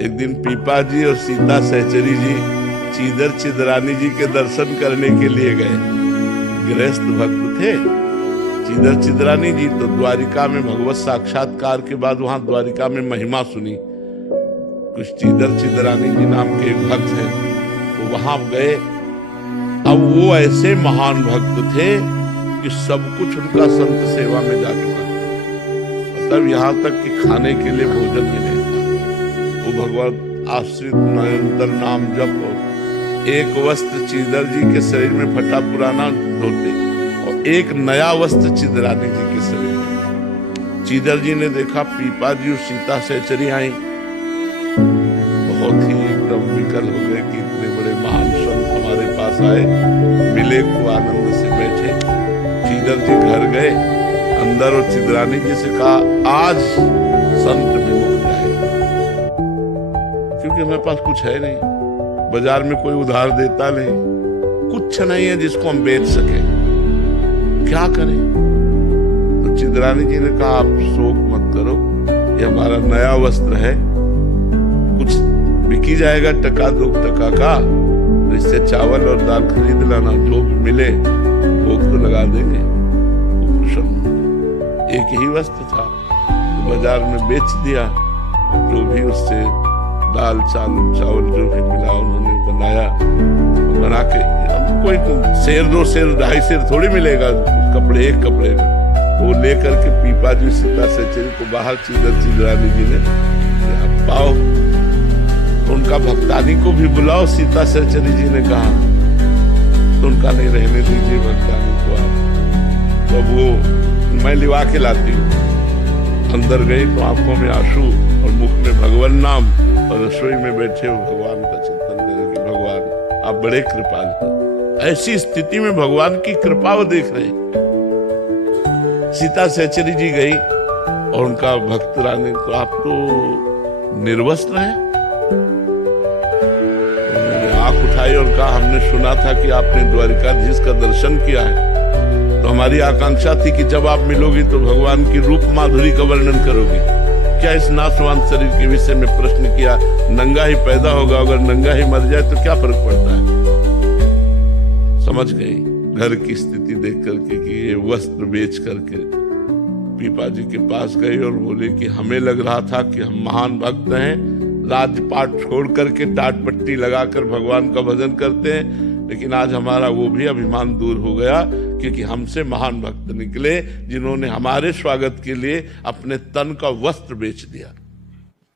एक दिन पीपा जी और सीता सहचरी जी चीदर चिदरानी जी के दर्शन करने के लिए गए। गृहस्थ भक्त थे चीदर चिदरानी जी, तो द्वारिका में भगवत साक्षात्कार के बाद वहां द्वारिका में महिमा सुनी। कुछ चीदर चिदरानी जी नाम के एक भक्त हैं, तो वहां गए। अब वो ऐसे महान भक्त थे कि सब कुछ उनका संत सेवा में जा चुका था, मतलब यहाँ तक कि खाने के लिए भोजन भी नहीं था। वो भगवत आश्रित निरंतर नाम जप, और एक वस्त्र चीदर जी के शरीर में फटा पुराना धोते और एक नया वस्त्र चिदरानी जी के शरीर में। चीदर जी ने देखा पीपा जी और सीता सहचरी आई, बहुत ही एकदम विकल हो गए कि इतने बड़े महान संत हमारे पास आए। मिले को आनंद से बैठे। चीदर जी घर गए अंदर और चिदरानी जी से कहा आज संत विमुख जाए, क्योंकि हमारे पास कुछ है नहीं, बाजार में कोई उधार देता नहीं, कुछ नहीं है जिसको हम बेच सके, क्या करें। तो चिदरानी जी ने कहा आप शोक मत करो, ये हमारा नया वस्त्र है, कुछ बिकी जाएगा टका 2 टका का, तो इससे चावल और दाल खरीद लाना, जो भी मिले भोग तो लगा देंगे। एक ही वस्त्र था तो बाजार में बेच दिया, जो भी उससे दाल चावल जो भी मिला उन्होंने बनाया, बना के कोई सेर 2 सेर 2.5 सेर थोड़ी मिलेगा कपड़े, एक कपड़े में वो लेकर के पीपा जी सीता सहचरी को बाहर चीदर चिदरानी जी ने पाओ, तो उनका भक्तानी को भी बुलाओ। सीता सहचरी जी ने कहा तो उनका नहीं, रहने दीजिए भक्तानी को आप, तो वो मैं लिवा के लाती हूँ। अंदर गई तो आंखों में आंसू और मुख में भगवान नाम, और रसोई में बैठे हो भगवान का चिंतन करें कि भगवान आप बड़े कृपाल हैं। ऐसी स्थिति में भगवान की कृपा वो देख रहे। सीता सहचरी जी गई और उनका भक्त रानी, तो आप तो निर्वस्त्र हैं। उन्होंने आंख उठाई और कहा हमने सुना था कि आपने द्वारिकाधीश का दर्शन किया है, तो हमारी आकांक्षा थी कि जब आप मिलोगी तो भगवान की रूप माधुरी का वर्णन करोगी। क्या इस नाशवान शरीर के विषय में प्रश्न किया, नंगा ही पैदा होगा, अगर नंगा ही मर जाए तो क्या फर्क पड़ता है। समझ गई घर की स्थिति देख करके कि ये वस्त्र बेच करके पीपा जी के पास गए और बोले कि हमें लग रहा था कि हम महान भक्त हैं, राजपाट छोड़ करके टाट पट्टी लगाकर भगवान का भजन करते हैं, लेकिन आज हमारा वो भी अभिमान दूर हो गया, क्योंकि हमसे महान भक्त निकले जिन्होंने हमारे स्वागत के लिए अपने तन का वस्त्र बेच दिया।